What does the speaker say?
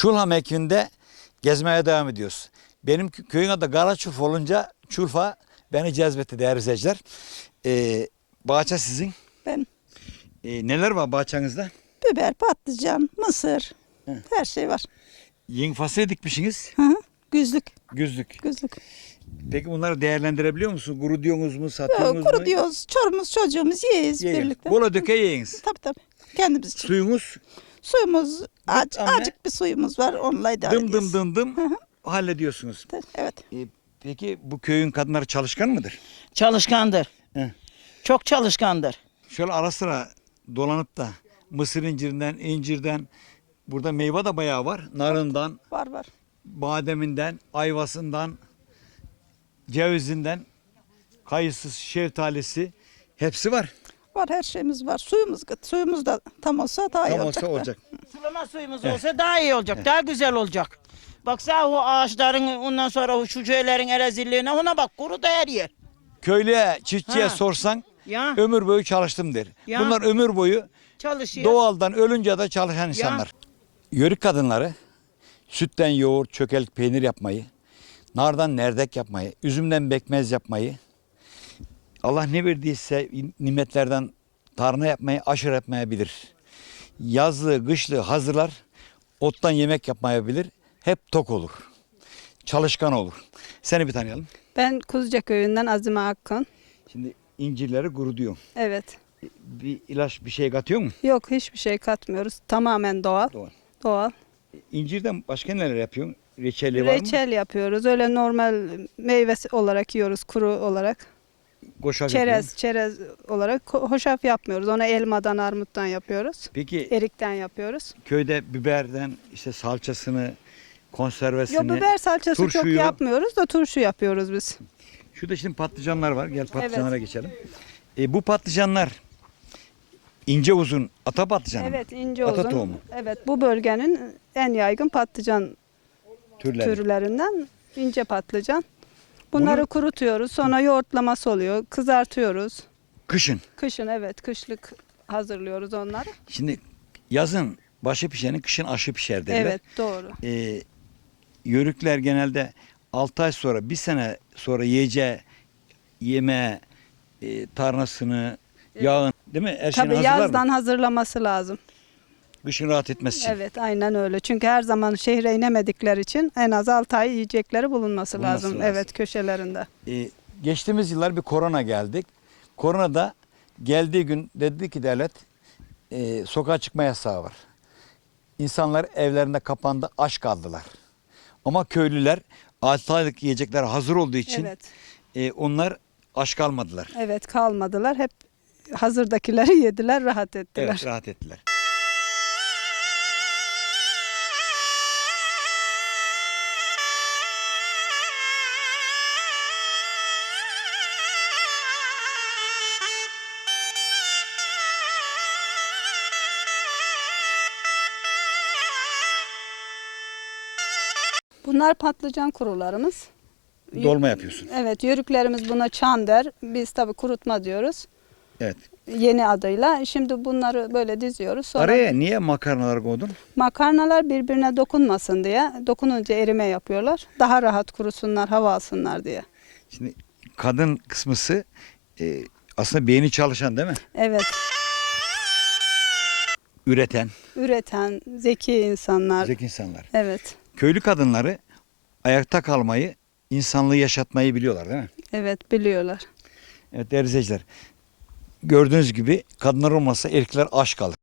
Çulha mekiğinde gezmeye devam ediyoruz. Benim köyün adı Garaçuf olunca Çulfa beni cezbetti değerli izleyiciler. Ee, bahçe sizin. Ben. Ee, neler var bahçenizde? Biber, patlıcan, mısır. Hı. Her şey var. Yeni fasulye dikmişsiniz. Hı hı. Güzlük. Güzlük. Güzlük. Peki bunları değerlendirebiliyor musunuz? Kuru diyorsunuz mu, satıyorsunuz mu? Kuru diyoruz. Çorumuz, çocuğumuz yiyiz, Yeğil. birlikte. Bolu döke yiyiniz. Tabii tabii. Kendimiz için. Suyumuz? Suyumuz aç, evet, acık az, bir suyumuz var onunla idare Dım dım dım dım hallediyorsunuz. Evet. Ee, peki bu köyün kadınları çalışkan mıdır? Çalışkandır. Hı. Çok çalışkandır. Şöyle ara sıra dolanıp da mısır incirinden, incirden burada meyve de bayağı var. Narından. Evet, var var. Bademinden, ayvasından, cevizinden, kayısız, şeftalisi hepsi var var, her şeyimiz var. Suyumuz suyumuz da tam olsa daha tam iyi olsa olacak. Tam olsa olacak. Sulama suyumuz He. olsa evet. daha iyi olacak, evet. daha güzel olacak. Baksa o ağaçların ondan sonra o çocuğların erezilliğine ona bak kuru da her yer. Köylüye, çiftçiye ha. sorsan ya. ömür boyu çalıştım der. Ya. Bunlar ömür boyu Çalışıyor. doğaldan ölünce de çalışan insanlar. ya. insanlar. Yörük kadınları sütten yoğurt, çökelik peynir yapmayı, nardan nerdek yapmayı, üzümden bekmez yapmayı, Allah ne verdiyse nimetlerden tarına yapmayı aşır yapmayabilir. Yazlı, kışlı hazırlar, ottan yemek yapmayabilir. Hep tok olur, çalışkan olur. Seni bir tanıyalım. Ben Kuzca köyünden Azime Akkın. Şimdi incirleri kurutuyor. Evet. Bir ilaç bir şey katıyor mu? Yok hiçbir şey katmıyoruz. Tamamen doğal. Doğal. doğal. İncirden başka neler yapıyorsun? Reçeli, Reçeli var mı? Reçel yapıyoruz. Öyle normal meyvesi olarak yiyoruz kuru olarak koşaf çerez, yapıyorum. çerez olarak hoşaf yapmıyoruz. Ona elmadan, armuttan yapıyoruz. Peki. Erikten yapıyoruz. Köyde biberden işte salçasını, konservesini, turşuyu. biber salçası turşuyu. çok yapmıyoruz da turşu yapıyoruz biz. Şurada şimdi patlıcanlar var. Gel patlıcanlara evet. geçelim. E, bu patlıcanlar ince uzun ata patlıcanı Evet ince ata uzun. Ata tohumu. Evet bu bölgenin en yaygın patlıcan Türleri. türlerinden ince patlıcan. Bunları Bunu... kurutuyoruz. Sonra hmm. yoğurtlaması oluyor. Kızartıyoruz. Kışın. Kışın evet. Kışlık hazırlıyoruz onları. Şimdi yazın başı pişeni kışın aşı pişer derler. Evet de. doğru. Ee, yörükler genelde 6 ay sonra bir sene sonra yiyece yeme e, tarnasını evet. yağın değil mi? Her Tabii yazdan mı? hazırlaması lazım. Kışın şey rahat etmesi için. Evet aynen öyle. Çünkü her zaman şehre inemedikler için en az 6 ay yiyecekleri bulunması, bulunması lazım. lazım. Evet köşelerinde. Ee, geçtiğimiz yıllar bir korona geldik. Korona da geldiği gün dedi ki devlet e, sokağa çıkma yasağı var. İnsanlar evlerinde kapandı aç kaldılar. Ama köylüler 6 aylık yiyecekler hazır olduğu için evet. e, onlar aç kalmadılar. Evet kalmadılar. Hep hazırdakileri yediler rahat ettiler. Evet rahat ettiler. Bunlar patlıcan kurularımız. Dolma yapıyorsunuz. Evet yörüklerimiz buna çan der. Biz tabii kurutma diyoruz. Evet. Yeni adıyla. Şimdi bunları böyle diziyoruz. Sonra Araya niye makarnalar koydun? Makarnalar birbirine dokunmasın diye. Dokununca erime yapıyorlar. Daha rahat kurusunlar, hava alsınlar diye. Şimdi kadın kısmısı e, aslında beyni çalışan değil mi? Evet. Üreten. Üreten, zeki insanlar. Zeki insanlar. Evet köylü kadınları ayakta kalmayı, insanlığı yaşatmayı biliyorlar değil mi? Evet biliyorlar. Evet değerli Gördüğünüz gibi kadınlar olmasa erkekler aç kalır.